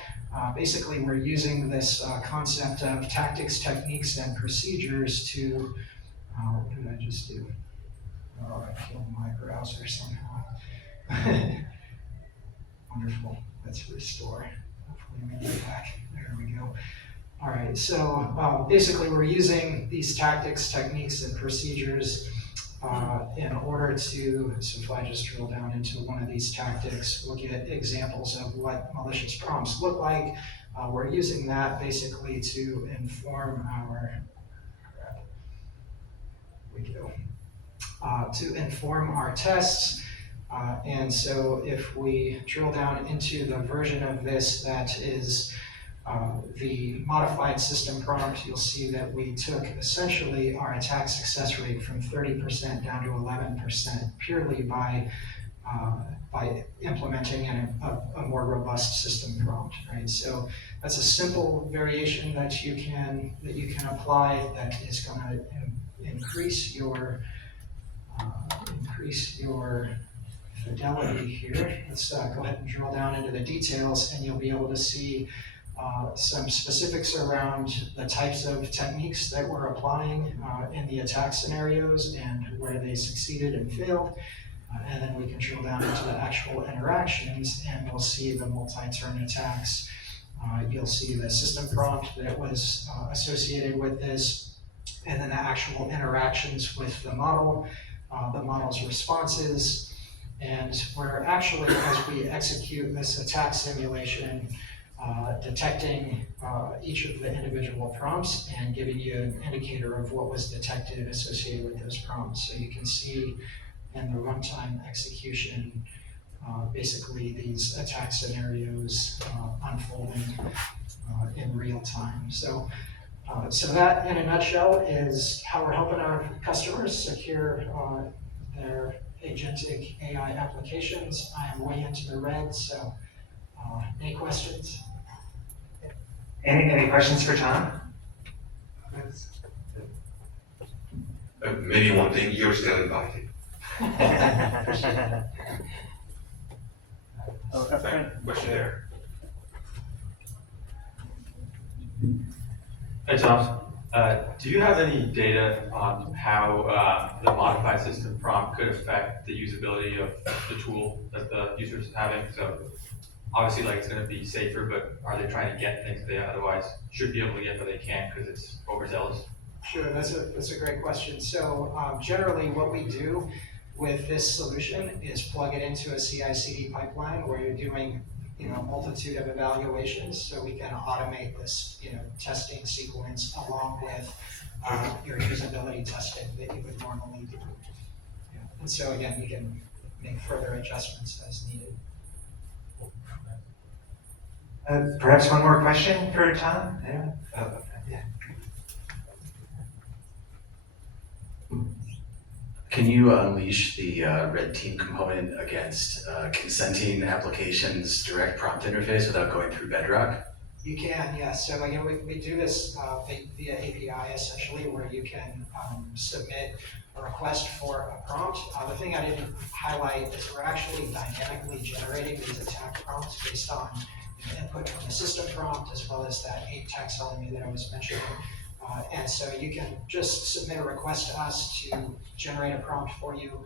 Basically, we're using this concept of tactics, techniques, and procedures to, what did I just do? Oh, I killed my browser somehow. Wonderful. Let's restore. Hopefully we get back. There we go. All right, so basically we're using these tactics, techniques, and procedures in order to, so if I just drill down into one of these tactics, we'll get examples of what malicious prompts look like. We're using that basically to inform our, to inform our tests. And so if we drill down into the version of this that is the modified system prompt, you'll see that we took essentially our attack success rate from 30% down to 11% purely by implementing a more robust system prompt, right? So that's a simple variation that you can apply that is going to increase your fidelity here. Let's go ahead and drill down into the details, and you'll be able to see some specifics around the types of techniques that we're applying in the attack scenarios and where they succeeded and failed. And then we can drill down into the actual interactions and we'll see the multi-turn attacks. You'll see the system prompt that was associated with this, and then the actual interactions with the model's responses. And we're actually, as we execute this attack simulation, detecting each of the individual prompts and giving you an indicator of what was detected associated with those prompts. So you can see in the runtime execution, basically these attack scenarios unfolding in real time. So that, in a nutshell, is how we're helping our customers secure their agentic AI applications. I am way into the red, so any questions? Any questions for Tom? Maybe one thing, you're still invited. Question there. Hey Tom, do you have any data on how the modified system prompt could affect the usability of the tool that the user is having? So obviously, like, it's going to be safer, but are they trying to get things they otherwise should be able to get, but they can't because it's overzealous? Sure, that's a great question. So generally what we do with this solution is plug it into a CI/CD pipeline where you're doing a multitude of evaluations, so we can automate this testing sequence along with your usability testing that you would normally do. Yeah. And so again, you can make further adjustments as needed. Perhaps one more question for Tom? Yeah. Oh, yeah. Can you unleash the red team component against consenting applications direct prompt interface without going through Bedrock? You can, yes. So again, we do this via API essentially, where you can submit a request for a prompt. The thing I didn't highlight is we're actually dynamically generating these attack prompts based on input from the system prompt as well as that 8 taxonomy that I was mentioning. And so you can just submit a request to us to generate a prompt for you.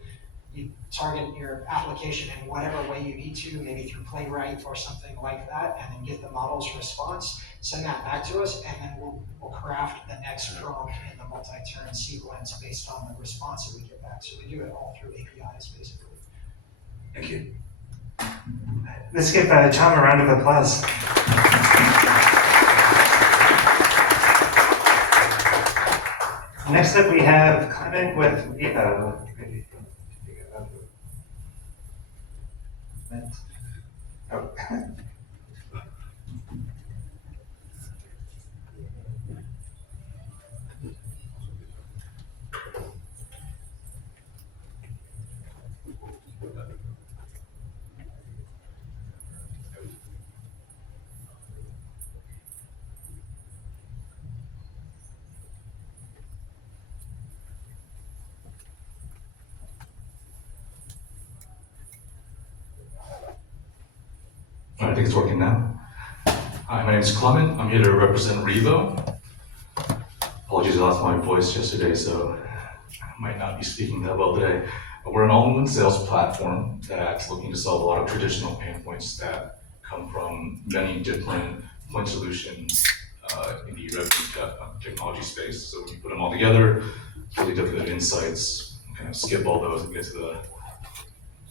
You target your application in whatever way you need to, maybe through Playwright or something like that, and then get the model's response, send that back to us, and then we'll craft the next prompt in the multi-turn sequence based on the response that we get back. So we do it all through APIs, basically. Thank you. Let's give Tom a round of applause. Next up, we have Clement with Reevo. Oh. I think it's working now. Hi, my name is Clement. I'm here to represent Reevo. Apologies, I lost my voice yesterday, so I might not be speaking that well today. We're an all-in-one sales platform that's looking to solve a lot of traditional pain points that come from many different point solutions in the revenue technology space. So when you put them all together, it's really difficult insights, kind of skip all those and get to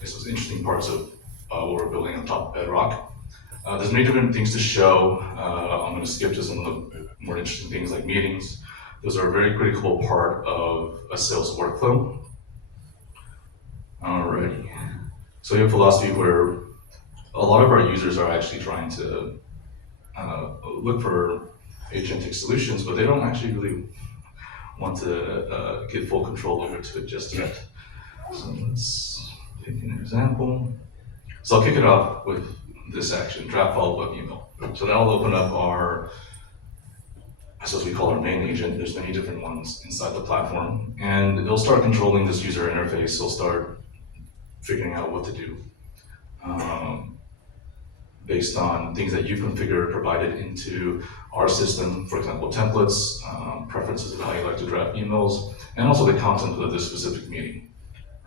those interesting parts of what we're building on top of Bedrock. There's many different things to show. I'm going to skip to some of the more interesting things like meetings. Those are a very critical part of a sales workflow. Alrighty. So we have a philosophy where a lot of our users are actually trying to look for agentic solutions, but they don't actually really want to get full control over to it just yet. So let's pick an example. So I'll kick it off with this action, draft follow-up email. So that'll open up our, I suppose we call our main agent. There's many different ones inside the platform. And it'll start controlling this user interface. It'll start figuring out what to do. based on things that you configured, provided into our system, for example, templates, preferences of how you like to draft emails, and also the content of this specific meeting.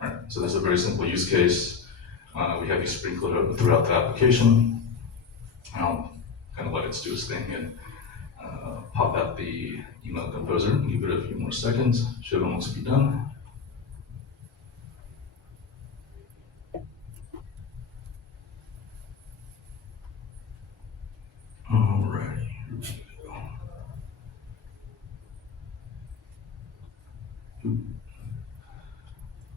Right? So this is a very simple use case. We have you sprinkled it throughout the application. I'll kind of let it do its thing and pop out the email composer and give it a few more seconds. Should almost be done. Alrighty.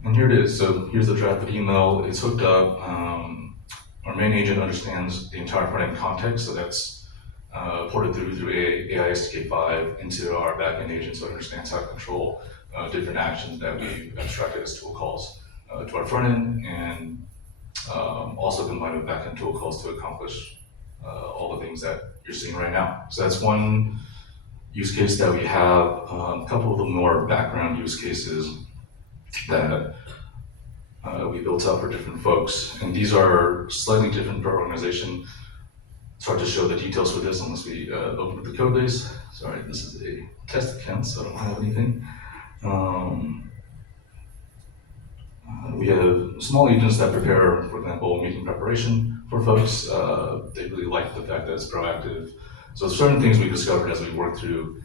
And here it is. So here's the drafted email. It's hooked up. Our main agent understands the entire front-end context, so that's ported through AI SDK5 into our backend agent, so it understands how to control different actions that we've abstracted as tool calls to our front end, and also combined with backend tool calls to accomplish all the things that you're seeing right now. So that's one use case that we have. A couple of the more background use cases that we built up for different folks, and these are slightly different per organization. It's hard to show the details for this unless we open up the code base. Sorry, this is a test account, so I don't have anything. We have small agents that prepare, for example, meeting preparation for folks. They really like the fact that it's proactive. So certain things we discovered as we worked through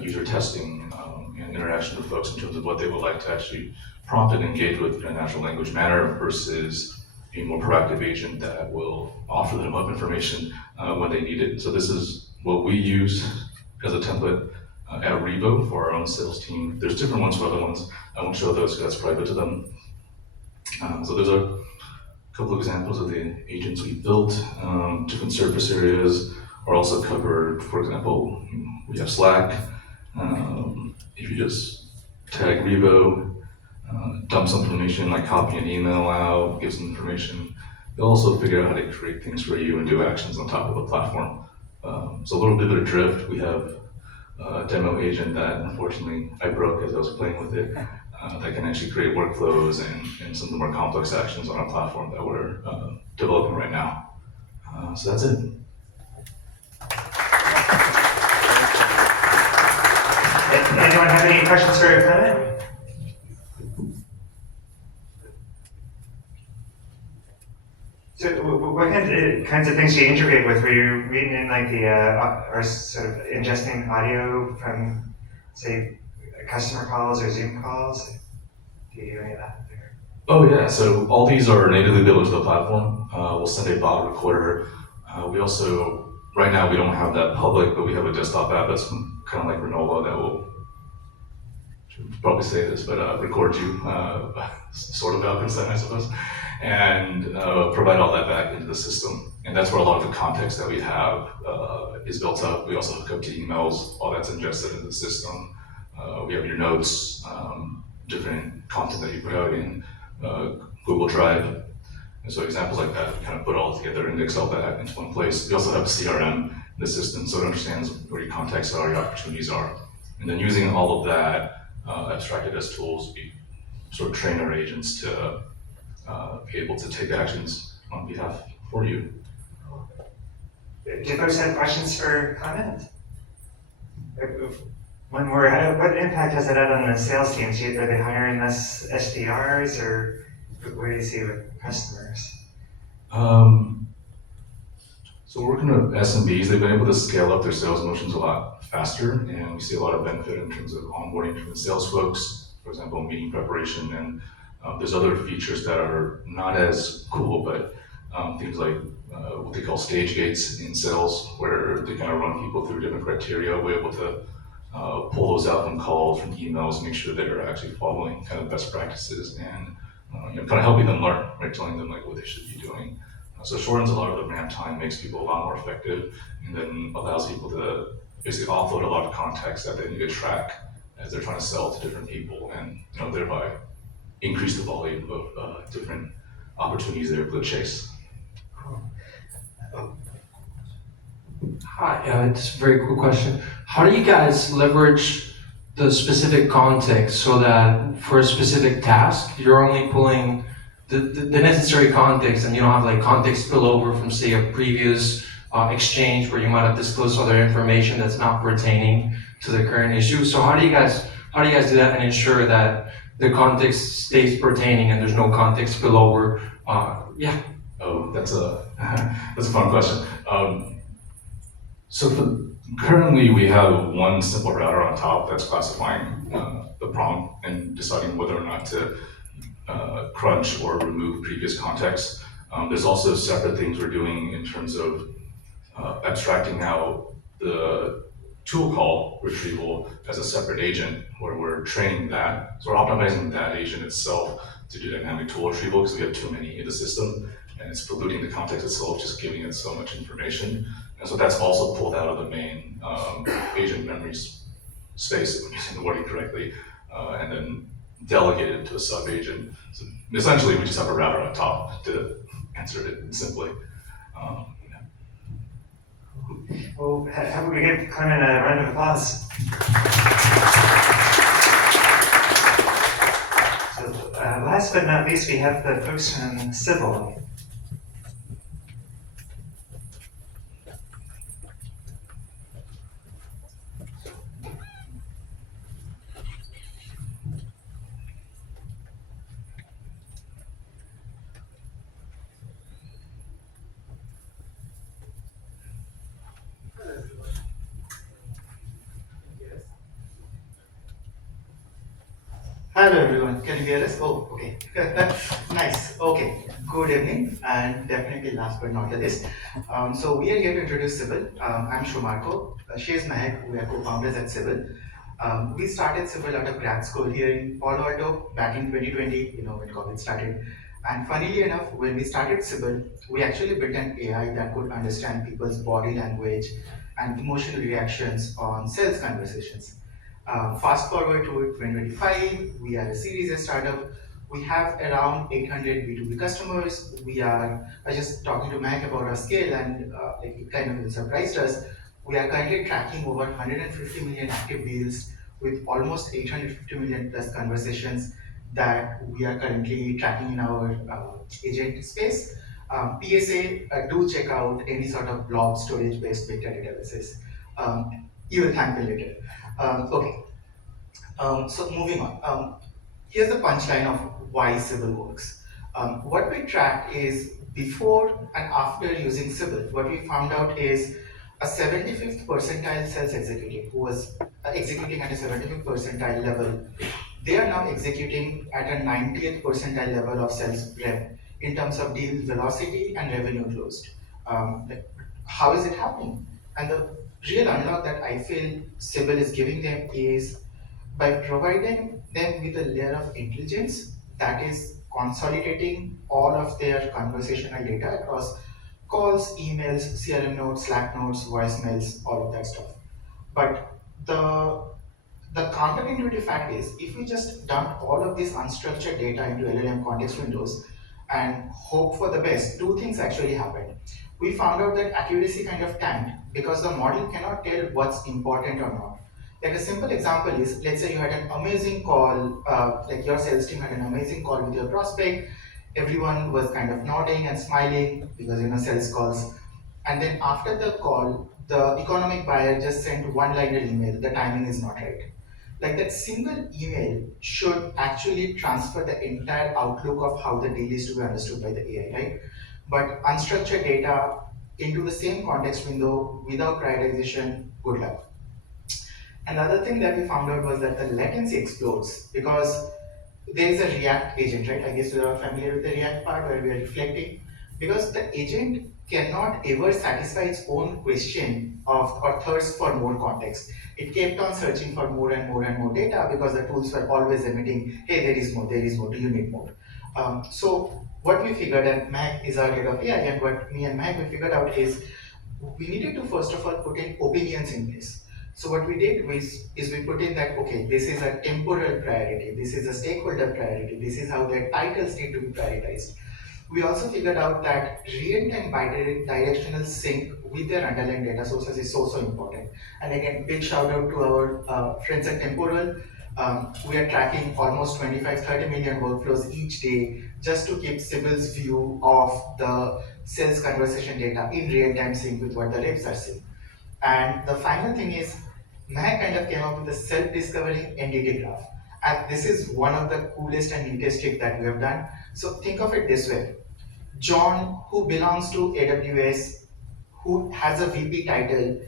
user testing and interaction with folks in terms of what they would like to actually prompt and engage with in a natural language manner versus a more proactive agent that will offer them up information when they need it. So this is what we use as a template at Reevo for our own sales team. There's different ones for other ones. I won't show those because that's private to them. So there's a couple of examples of the agents we built. Different surface areas are also covered. For example, we have Slack. If you just tag Reevo, dump some information like copy an email out, give some information, they'll also figure out how to create things for you and do actions on top of the platform. So a little bit of a drift. We have a demo agent that unfortunately I broke as I was playing with it. That can actually create workflows and some of the more complex actions on our platform that we're developing right now. So that's it. Anyone have any questions for Clement? So what kinds of things do you integrate with? Were you reading in like the, or sort of ingesting audio from, say, customer calls or Zoom calls? Do you do any of that? Oh yeah, so all these are natively built into the platform. We'll send a bot recorder. We also, right now we don't have that public, but we have a desktop app that's kind of like Granola that will, should probably say this, but record you, sort of out consent, I suppose, and provide all that back into the system. And that's where a lot of the context that we have is built up. We also hook up to emails, all that's ingested into the system. We have your notes, different content that you put out in Google Drive. And so examples like that, we kind of put all together, index all that into one place. We also have a CRM in the system, so it understands where your contacts are, your opportunities are. And then using all of that abstracted as tools, we sort of train our agents to be able to take actions on behalf for you. Do folks have questions for comment? One more, what impact has it had on the sales teams? Are they hiring less SDRs, or what do you see with customers? So working with SMBs, they've been able to scale up their sales motions a lot faster, and we see a lot of benefit in terms of onboarding from the sales folks, for example, meeting preparation, and there's other features that are not as cool, but things like what they call stage gates in sales, where they kind of run people through different criteria. We're able to pull those out from calls, from emails, make sure they're actually following kind of best practices, and kind of helping them learn, right? Telling them like what they should be doing. So it shortens a lot of the ramp time, makes people a lot more effective, and then allows people to basically offload a lot of context that they need to track as they're trying to sell to different people, and thereby increase the volume of different opportunities they're able to chase. Hi, it's a very quick question. How do you guys leverage the specific context so that for a specific task, you're only pulling the necessary context, and you don't have like context spillover from say a previous exchange where you might have disclosed other information that's not pertaining to the current issue. So how do you guys do that and ensure that the context stays pertaining and there's no context spillover? Yeah. Oh, that's a that's a fun question. Currently we have one simple router on top that's classifying the prompt and deciding whether or not to crunch or remove previous context. There's also separate things we're doing in terms of abstracting out the tool call retrieval as a separate agent where we're training that. So we're optimizing that agent itself to do dynamic tool retrieval because we have too many in the system and it's polluting the context itself, just giving it so much information. And so that's also pulled out of the main agent memory space, if I'm using the wording correctly, and then delegated to a sub-agent. So essentially, we just have a router on top to answer it simply. Well, how about we give Clement a round of applause? So, last but not least, we have the folks from Sybill. Hello everyone, can you hear us? Oh, okay. Nice. Okay. Good evening, and definitely last but not the least. So we are here to introduce Sybill. I'm Shumarko. She is Mehak. We are co-founders at Sybill. We started Sybill out of grad school here in Palo Alto back in 2020, when COVID started. And funnily enough, when we started Sybill, we actually built an AI that could understand people's body language and emotional reactions on sales conversations. Fast forward to 2025, we are a Series A startup. We have around 800 B2B customers. I was just talking to Mac about our scale, and it kind of surprised us. We are currently tracking over 150 million active deals with almost 850 million plus conversations that we are currently tracking in our agent space. PSA, do check out any sort of blob storage based vector databases. You will thank me later. Okay, so moving on. Here's the punchline of why Sybill works. What we track is before and after using Sybill, what we found out is a 75th percentile sales executive who was executing at a 75th percentile level, they are now executing at a 90th percentile level of sales rep in terms of deal velocity and revenue closed. How is it happening? And the real unlock that I feel Sybill is giving them is by providing them with a layer of intelligence that is consolidating all of their conversational data across calls, emails, CRM notes, Slack notes, voicemails, all of that stuff. But the counterintuitive fact is, if we just dump all of this unstructured data into LLM context windows and hope for the best, two things actually happened. We found out that accuracy kind of tanked because the model cannot tell what's important or not. Like a simple example is, let's say you had an amazing call, like your sales team had an amazing call with your prospect. Everyone was kind of nodding and smiling because sales calls. And then after the call, the economic buyer just sent one-liner email, the timing is not right. Like that single email should actually transfer the entire outlook of how the deal is to be understood by the AI, right? But unstructured data into the same context window without prioritization, good luck. Another thing that we found out was that the latency explodes because there is a React agent, right? I guess you are familiar with the React part where we are reflecting. Because the agent cannot ever satisfy its own question of or thirst for more context. It kept on searching for more and more and more data because the tools were always emitting, hey, there is more, do you need more? So what we figured, and Mac is our head of AI, and what me and Mac we figured out is we needed to first of all put in opinions in place. So what we did is we put in that, okay, this is a temporal priority, this is a stakeholder priority, this is how their titles need to be prioritized. We also figured out that real-time bidirectional sync with their underlying data sources is so important. And again, big shout out to our friends at Temporal. We are tracking almost 25, 30 million workflows each day just to keep Sybill's view of the sales conversation data in real time sync with what the reps are seeing. And the final thing is, Mehak kind of came up with a self-discovering entity graph. And this is one of the coolest and neatest trick that we have done. So think of it this way. John, who belongs to AWS, who has a VP title,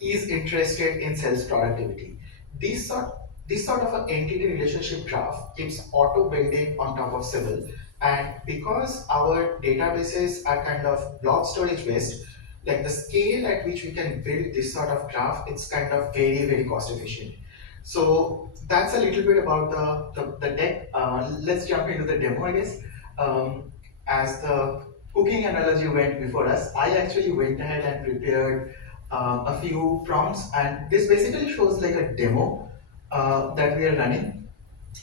is interested in sales productivity. This sort of an entity relationship graph keeps auto building on top of Sybill. And because our databases are kind of blob storage based, like the scale at which we can build this sort of graph, it's kind of very, very cost efficient. So that's a little bit about the tech. Let's jump into the demo, I guess. As the cooking analogy went before us, I actually went ahead and prepared a few prompts, and this basically shows like a demo that we are running.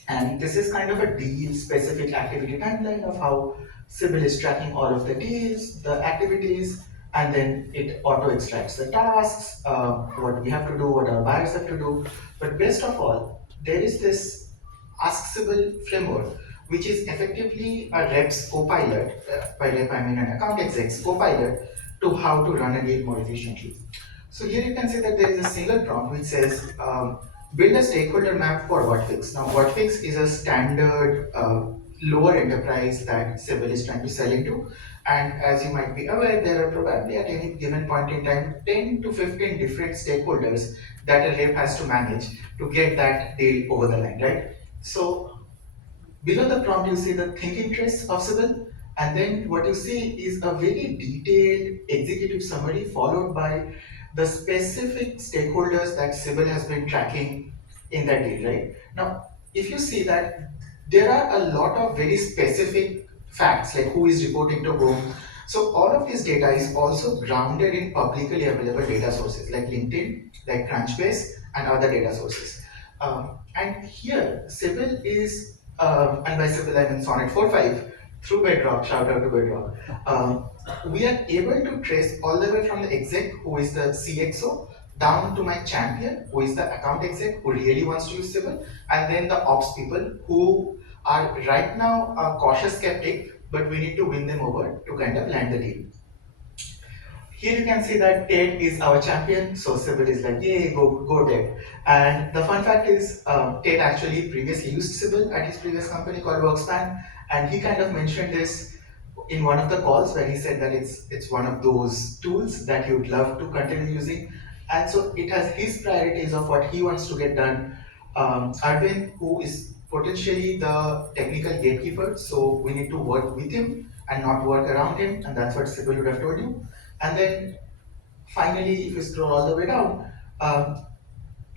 And this is kind of a deal specific activity timeline of how Sybill is tracking all of the deals, the activities, and then it auto extracts the tasks, what we have to do, what our buyers have to do. But best of all, there is this Ask Sybill framework, which is effectively a rep's co-pilot, by rep I mean an account exec's co-pilot, to how to run a deal more efficiently. So here you can see that there is a single prompt which says, build a stakeholder map for WhatFix. Now WhatFix is a standard lower enterprise that Sybill is trying to sell into. And as you might be aware, there are probably at any given point in time 10 to 15 different stakeholders that a rep has to manage to get that deal over the line, right? So below the prompt, you see the thinking trace of Sybill, and then what you see is a very detailed executive summary followed by the specific stakeholders that Sybill has been tracking in that deal, right? Now, if you see that there are a lot of very specific facts, like who is reporting to whom. So all of this data is also grounded in publicly available data sources like LinkedIn, like Crunchbase, and other data sources. And here, Sybill is, and by Sybill I mean Sonnet 4.5, through Bedrock, shout out to Bedrock, we are able to trace all the way from the exec, who is the CXO, down to my champion, who is the account exec, who really wants to use Sybill, and then the ops people, who are right now a cautious skeptic, but we need to win them over to kind of land the deal. Here you can see that Ted is our champion, so Sybill is like, yay, go Ted. And the fun fact is, Ted actually previously used Sybill at his previous company called Workspan, and he kind of mentioned this in one of the calls where he said that it's one of those tools that he would love to continue using. And so it has his priorities of what he wants to get done. Arvind, who is potentially the technical gatekeeper, so we need to work with him and not work around him, and that's what Sybill would have told you. And then finally, if you scroll all the way down,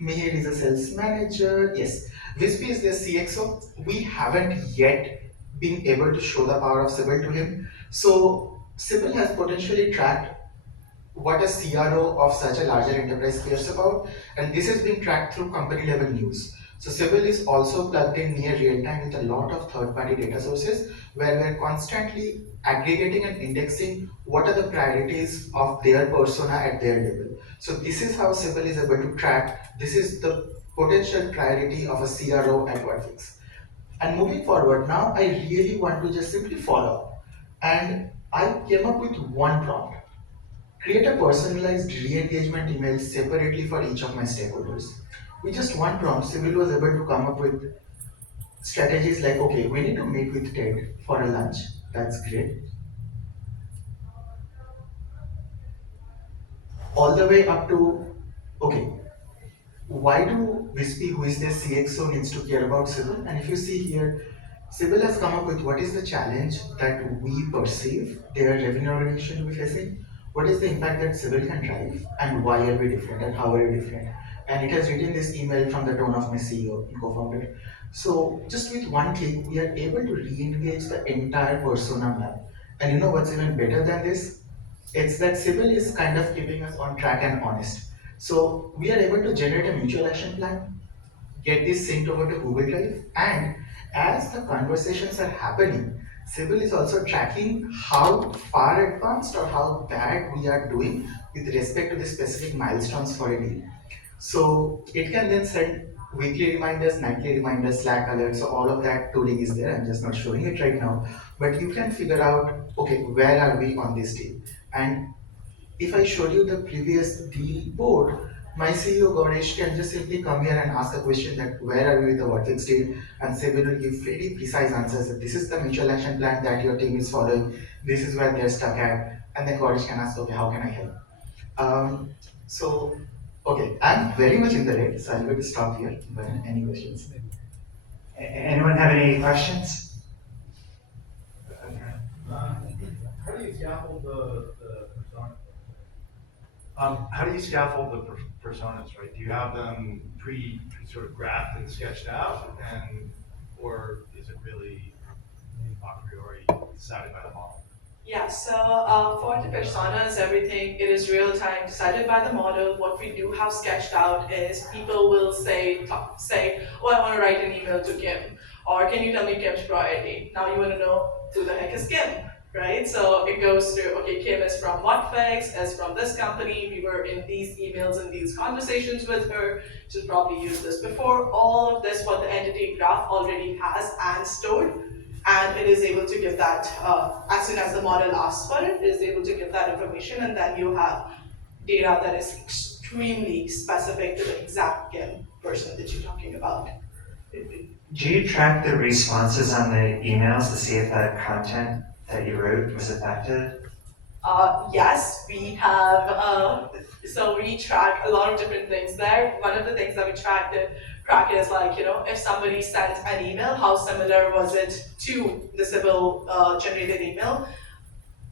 Mihir is a sales manager. Yes, Wispy is the CXO. We haven't yet been able to show the power of Sybill to him. So Sybill has potentially tracked what a CRO of such a larger enterprise cares about, and this has been tracked through company level news. So Sybill is also plugged in near real time with a lot of third-party data sources where we're constantly aggregating and indexing what are the priorities of their persona at their level. So this is how Sybill is able to track, this is the potential priority of a CRO at WhatFix. And moving forward, now I really want to just simply follow. And I came up with one prompt. Create a personalized re-engagement email separately for each of my stakeholders. With just one prompt, Sybill was able to come up with strategies like, okay, we need to meet with Ted for a lunch. That's great. All the way up to, okay, why do Wispy, who is their CXO, needs to care about Sybill? And if you see here, Sybill has come up with what is the challenge that we perceive their revenue organization to be facing, what is the impact that Sybill can drive, and why are we different, and how are we different. And it has written this email from the tone of my CEO and co-founder. So just with one click, we are able to re-engage the entire persona map. And you know what's even better than this? It's that Sybill is kind of keeping us on track and honest. So we are able to generate a mutual action plan, get this synced over to Google Drive, and as the conversations are happening, Sybill is also tracking how far advanced or how bad we are doing with respect to the specific milestones for a deal. So it can then send weekly reminders, nightly reminders, Slack alerts, so all of that tooling is there. I'm just not showing it right now. But you can figure out, okay, where are we on this deal? And if I showed you the previous deal board, my CEO Ganesh can just simply come here and ask a question that where are we with the Vertex deal, and Sybill will give very precise answers that this is the mutual action plan that your team is following, this is where they're stuck at, and then Ganesh can ask, okay, how can I help? So, okay, I'm very much in the red, so I'm going to stop here. But any questions? Anyone have any questions? How do you scaffold the persona? How do you scaffold the personas, right? Do you have them sort of graphed and sketched out, or is it really a priori decided by the model? Yeah, so for the personas, everything, it is real time decided by the model. What we do have sketched out is people will say, oh, I want to write an email to Kim, or can you tell me Kim's priority? Now you want to know who the heck is Kim, right? So it goes through, okay, Kim is from Whatfix, is from this company, we were in these emails and these conversations with her, she's probably used this before. All of this, what the entity graph already has and stored, and it is able to give that, as soon as the model asks for it, it is able to give that information, and then you have data that is extremely specific to the exact Kim person that you're talking about. Do you track the responses on the emails to see if that content that you wrote was affected? Yes, we have, so we track a lot of different things there. One of the things that we track is like, if somebody sent an email, how similar was it to the Sybill generated email?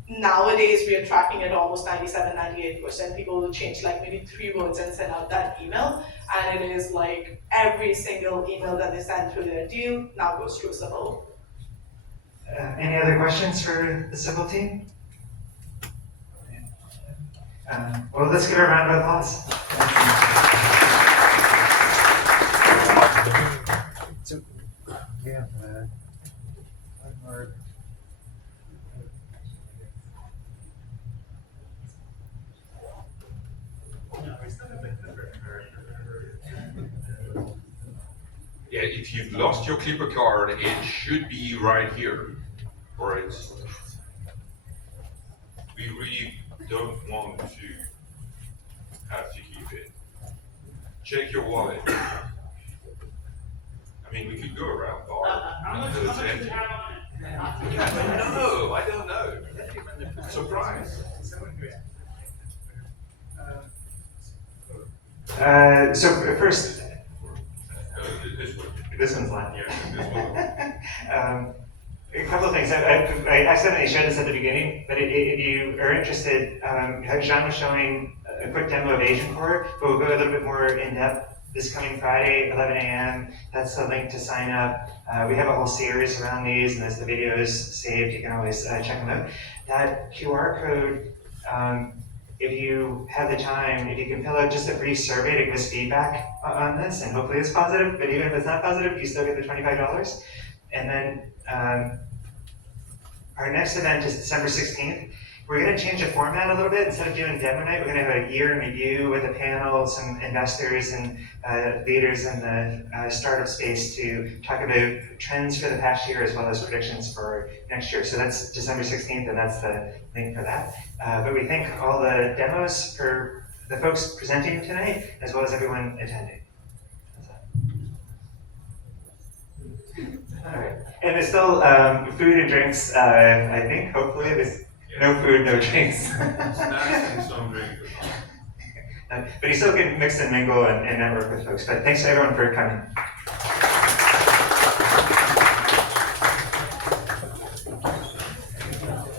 Nowadays, we are tracking it almost 97, 98%. People will change like maybe 3 words and send out that email. And it is like every single email that they send through their deal now goes through Sybill. Any other questions for the Sybill team? Well, let's give a round of applause. So, we have one more. Yeah, if you've lost your clipper card, it should be right here, or it's. We really don't want to have to keep it. Check your wallet. I mean, we could go around until it's empty. I don't know. Surprise. So first, this one's live. A couple of things. I accidentally showed this at the beginning, but if you are interested, Jean was showing a quick demo of Agent Core, but we'll go a little bit more in depth this coming Friday, 11 a.m. That's the link to sign up. We have a whole series around these, and as the videos saved, you can always check them out. That QR code, if you have the time, if you can fill out just a brief survey to give us feedback on this, and hopefully it's positive, but even if it's not positive, you still get the $25. And then our next event is December 16th. We're going to change the format a little bit. Instead of doing demo night, we're going to have a year in review with a panel, some investors and leaders in the startup space to talk about trends for the past year as well as predictions for next year. So that's December 16th, and that's the link for that. But we thank all the demos for the folks presenting tonight, as well as everyone attending. All right. And there's still food and drinks, I think, hopefully. There's no food, no drinks. Snacks and some drink. But you still can mix and mingle and network with folks. But thanks to everyone for coming.